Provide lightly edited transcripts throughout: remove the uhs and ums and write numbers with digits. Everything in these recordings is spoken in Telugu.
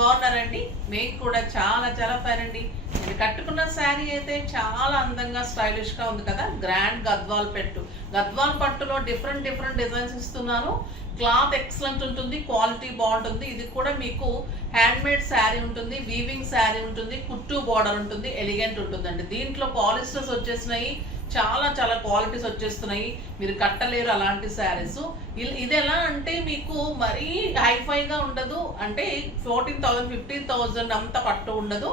బాగున్నారండి. మేము కూడా చాలా చాలా ఫైన్ అండి. నేను కట్టుకున్న శారీ అయితే చాలా అందంగా స్టైలిష్ గా ఉంది కదా. గ్రాండ్ గద్వాల్ పట్టులో డిఫరెంట్ డిజైన్స్ ఇస్తున్నాను. క్లాత్ ఎక్సలెంట్ ఉంటుంది, క్వాలిటీ బాగుంటుంది. ఇది కూడా మీకు హ్యాండ్ మేడ్ శారీ ఉంటుంది, వీవింగ్ శారీ ఉంటుంది, కుట్టు బార్డర్ ఉంటుంది, ఎలిగెంట్ ఉంటుందండి. దీంట్లో పాలిస్టర్స్ వచ్చేసినాయి, చాలా చాలా క్వాలిటీస్ వచ్చేస్తున్నాయి. మీరు కట్టలేరు అలాంటి శారీస్. ఇది ఎలా అంటే మీకు మరీ హైఫైగా ఉండదు, అంటే 14,000 15,000 అంత పట్టు ఉండదు,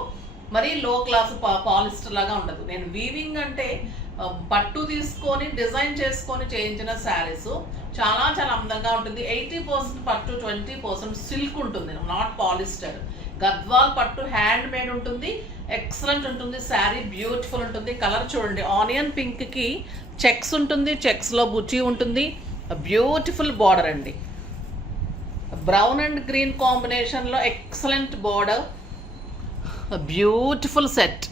మరీ లో క్లాస్ పాలిస్టర్ లాగా ఉండదు. నేను వీవింగ్ అంటే పట్టు తీసుకొని డిజైన్ చేసుకొని చేయించిన శారీస్ చాలా చాలా అందంగా ఉంటుంది. 80% పట్టు, 20% సిల్క్ ఉంటుంది, నాట్ పాలిస్టర్. గద్వాల్ పట్టు హ్యాండ్ మేడ్ ఉంటుంది, ఎక్సలెంట్ ఉంటుంది. శారీ బ్యూటిఫుల్ ఉంటుంది. కలర్ చూడండి, ఆనియన్ పింక్కి చెక్స్ ఉంటుంది, చెక్స్లో బుచ్చి ఉంటుంది. బ్యూటిఫుల్ బార్డర్ అండి. బ్రౌన్ అండ్ గ్రీన్ కాంబినేషన్లో excellent border, beautiful set.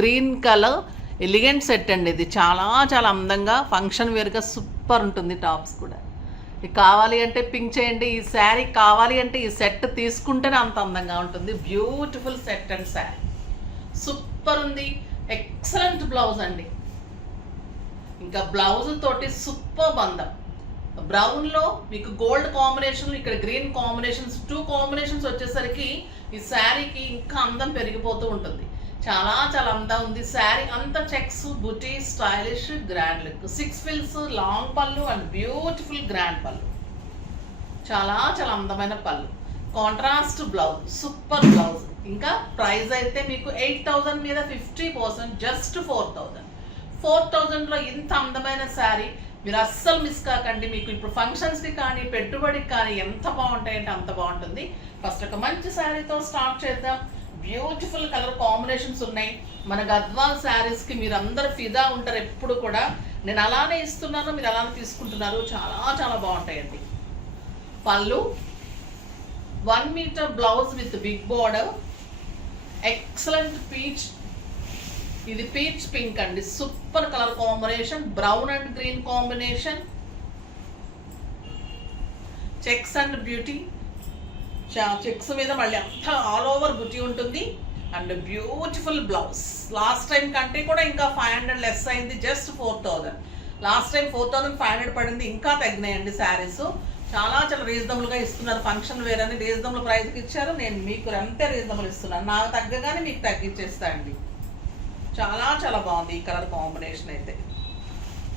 Green colour elegant set అండి. ఇది చాలా చాలా అందంగా ఫంక్షన్ వేర్గా సూపర్ ఉంటుంది. టాప్స్ కూడా ఇది కావాలి అంటే పింక్ చేయండి. ఈ శారీ కావాలి అంటే ఈ సెట్ తీసుకుంటేనే అంత అందంగా ఉంటుంది. Beautiful set and sari super ఉంది. ఎక్సలెంట్ బ్లౌజ్ అండి. ఇంకా బ్లౌజ్ తోటి సూపర్ అందం. బ్రౌన్లో మీకు గోల్డ్ కాంబినేషన్, ఇక్కడ గ్రీన్ కాంబినేషన్స్, 2 కాంబినేషన్స్ వచ్చేసరికి ఈ శారీకి ఇంకా అందం పెరిగిపోతూ ఉంటుంది. చాలా చాలా అందం ఉంది. శారీ అంతా checks, buti, stylish, grand look. 6 ఫిల్స్, long pallu and beautiful grand pallu. చాలా చాలా అందమైన pallu, contrast blouse, super blouse. ఇంకా ప్రైస్ అయితే మీకు 8,000 మీద 50%, జస్ట్ 4,000లో ఇంత అందమైన శారీ మీరు అస్సలు మిస్ కాకండి. మీకు ఇప్పుడు ఫంక్షన్స్కి కానీ పెట్టుబడికి కానీ ఎంత బాగుంటాయంటే అంత బాగుంటుంది. ఫస్ట్ ఒక మంచి శారీతో స్టార్ట్ చేద్దాం. బ్యూటిఫుల్ కలర్ కాంబినేషన్స్ ఉన్నాయి. మన గద్వాల్ శారీస్కి మీరు అందరు ఫిదా ఉంటారు ఎప్పుడు కూడా. నేను అలానే ఇస్తున్నాను, మీరు అలానే తీసుకుంటున్నారు. చాలా చాలా బాగుంటాయండి. Pallu 1 metre blouse with big border, excellent peach. ఇది పీచ్ పింక్ అండి, super colour combination. Brown and green combination, checks and beauty. Checks మీద మళ్ళీ అంతా ఆల్ ఓవర్ బుటీ ఉంటుంది and beautiful blouse. Last time కంటే కూడా ఇంకా 500 లెస్ అయింది, జస్ట్ 4,000. లాస్ట్ టైం 4,500 పడింది, ఇంకా తగ్గినాయండి శారీస్. చాలా చాలా రీజనబుల్గా ఇస్తున్నారు. ఫంక్షన్ వేర్ అని రీజనబుల్ ప్రైస్కి ఇచ్చారు. నేను మీకు అంతే రీజనబుల్ ఇస్తున్నాను. నాకు తగ్గగానే మీకు తగ్గించేస్తా అండి. చాలా చాలా బాగుంది ఈ కలర్ కాంబినేషన్ అయితే.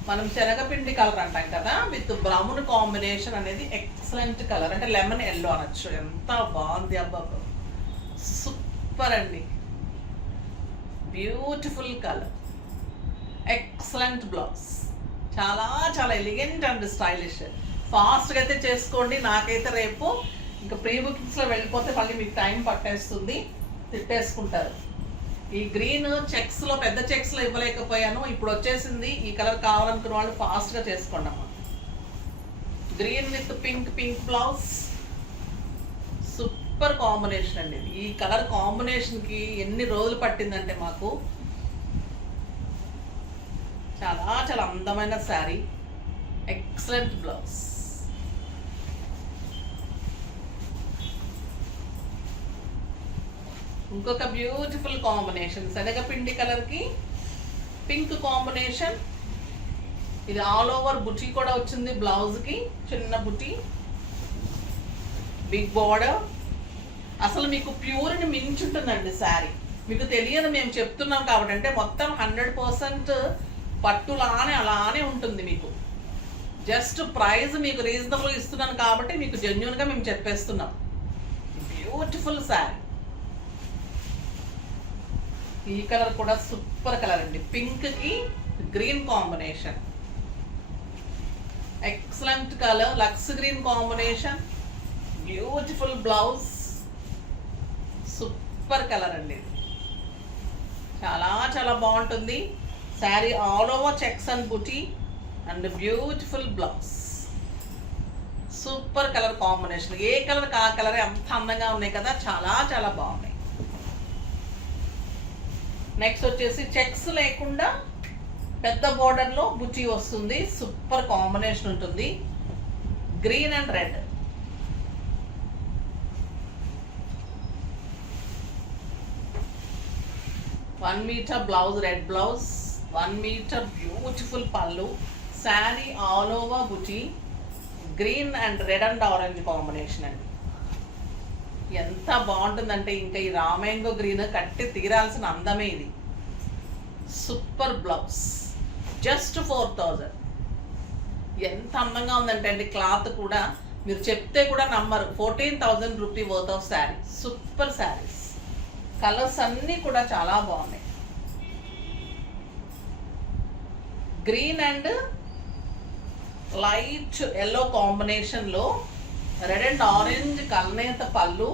మనం శనగపిండి కలర్ అంటాం కదా, విత్ బ్రౌన్ కాంబినేషన్ అనేది ఎక్సలెంట్ కలర్, అంటే లెమన్ ఎల్లో అనొచ్చు. ఎంత బాగుంది అబ్బా, సూపర్ అండి. Beautiful colour, excellent blouse. చాలా చాలా ఎలిగెంట్ అండ్ స్టైలిష్. ఫాస్ట్గా అయితే చేసుకోండి. నాకైతే రేపు ఇంకా ప్రీ బుకింగ్స్లో వెళ్ళిపోతే మళ్ళీ మీకు టైం పట్టేస్తుంది, తిట్టేసుకుంటారు. ఈ గ్రీన్ చెక్స్లో, పెద్ద చెక్స్లో ఇవ్వలేకపోయాను, ఇప్పుడు వచ్చేసింది. ఈ కలర్ కావాలనుకున్న వాళ్ళు ఫాస్ట్గా చేసుకోండి అమ్మా. Green with pink blouse, super combination అండి. ఈ కలర్ కాంబినేషన్కి ఎన్ని రోజులు పట్టిందంటే మాకు. చాలా చాలా అందమైన శారీ, ఎక్సలెంట్ బ్లౌజ్. ఇంకొక బ్యూటిఫుల్ కాంబినేషన్, శనగపిండి కలర్కి పింక్ కాంబినేషన్. ఇది ఆల్ ఓవర్ బుటీ కూడా వచ్చింది బ్లౌజ్కి, చిన్న బుటీ, బిగ్ బార్డర్. అసలు మీకు ప్యూర్ని మించుంటుందండి శారీ. మీకు తెలియదు, మేము చెప్తున్నాం కాబట్టి. అంటే మొత్తం 100% పట్టులానే అలానే ఉంటుంది మీకు. జస్ట్ ప్రైస్ మీకు రీజనబుల్ ఇస్తున్నాను కాబట్టి మీకు జెన్యున్గా మేము చెప్పేస్తున్నాం. బ్యూటిఫుల్ శారీ. ఈ కలర్ కూడా సూపర్ కలర్ అండి, పింక్కి గ్రీన్ కాంబినేషన్, ఎక్సలెంట్ కలర్. లక్స్ green combination, beautiful blouse, super colour అండి. చాలా చాలా బాగుంటుంది sari. All over checks and buti and beautiful blouse. Super colour combination. ఏ కలర్ ఆ కలరే అంత అందంగా ఉన్నాయి కదా, చాలా చాలా బాగున్నాయి. నెక్స్ట్ వచ్చేసి చెక్స్ లేకుండా పెద్ద బోర్డర్లో బుటీ వస్తుంది, సూపర్ కాంబినేషన్ ఉంటుంది. Green and red, 1 metre blouse, red blouse, 1 metre beautiful pallu. Sari all over buti, green and red and orange combination అండి. ఎంత బాగుంటుందంటే ఇంకా ఈ రామాంగో గ్రీన్ కట్టి తీరాల్సిన అందమే ఇది. Super blouse, just 4000. ఎంత అందంగా ఉందంటే అండి క్లాత్ కూడా మీరు చెప్తే కూడా నమ్మరు. 14,000 rupee worth of sari. Super saris, colours అన్నీ కూడా చాలా బాగున్నాయి. గ్రీన్ అండ్ లైట్ ఎల్లో కాంబినేషన్లో రెడ్ అండ్ ఆరెంజ్ కల్నేత పళ్ళు.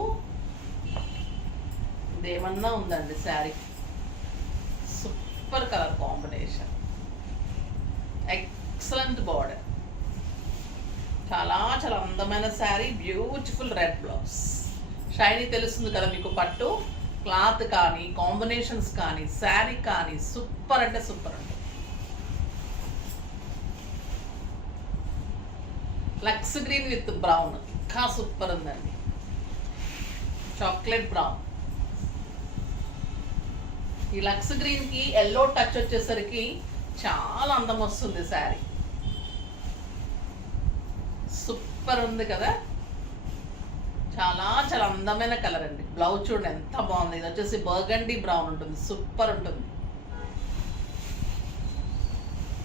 ఇదేమన్నా ఉందండి sari. Super colour combination, excellent border, చాలా చాలా అందమైన sari. Beautiful red blouse. Shiny తెలుస్తుంది కదా మీకు. పట్టు క్లాత్ కానీ కాంబినేషన్స్ కానీ శారీ కానీ సూపర్ అంటే సూపర్ అండి. లక్స్ గ్రీన్ విత్ బ్రౌన్ ఇంకా సూపర్ ఉందండి. Chocolate brown. ఈ లక్స్ గ్రీన్కి ఎల్లో టచ్ వచ్చేసరికి చాలా అందం వస్తుంది శారీ. సూపర్ ఉంది కదా, చాలా చాలా అందమైన కలర్ అండి. బ్లౌజ్ చూడండి ఎంత బాగుంది. ఇది వచ్చేసి బర్గండీ బ్రౌన్ ఉంటుంది. సూపర్ ఉంటుంది.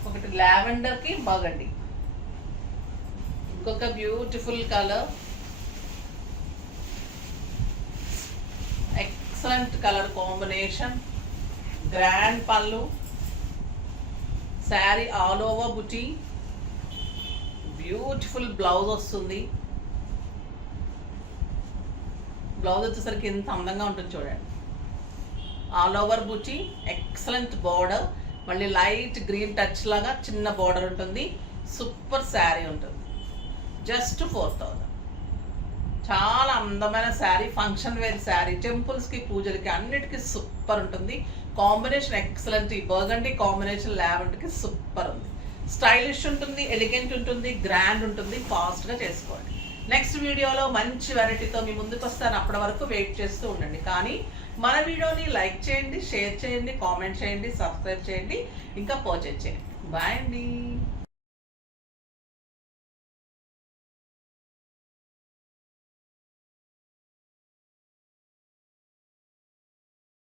ఒకటి లావెండర్కి బర్గండీ, ఇంకొక beautiful colour, excellent colour combination. Grand పళ్ళు, శారీ ఆల్ ఓవర్ బుటీ, బ్యూటిఫుల్ బ్లౌజ్ వస్తుంది. బ్లౌజ్ వచ్చేసరికి ఎంత అందంగా ఉంటుంది చూడండి. ఆల్ ఓవర్ బుటీ, ఎక్సలెంట్ బార్డర్, మళ్ళీ లైట్ గ్రీన్ టచ్ లాగా చిన్న బార్డర్ ఉంటుంది. సూపర్ శారీ ఉంటుంది. జస్ట్ 4000. చాలా అందమైన శారీ, ఫంక్షన్ వేర్ శారీ, టెంపుల్స్కి పూజలకి అన్నిటికీ సూపర్ ఉంటుంది. Combination excellent. ఈ బర్గండీ కాంబినేషన్ లావెండర్కి సూపర్ ఉంది. స్టైలిష్ ఉంటుంది, ఎలిగెంట్ ఉంటుంది, గ్రాండ్ ఉంటుంది. ఫాస్ట్గా చేసుకోండి. నెక్స్ట్ వీడియోలో మంచి వెరైటీతో మీ ముందుకు వస్తాను. అప్పటి వరకు వెయిట్ చేస్తూ ఉండండి. కానీ మన వీడియోని లైక్ చేయండి, షేర్ చేయండి, కామెంట్ చేయండి, సబ్స్క్రైబ్ చేయండి, ఇంకా పర్చేజ్ చేయండి. బాయ్ అండి.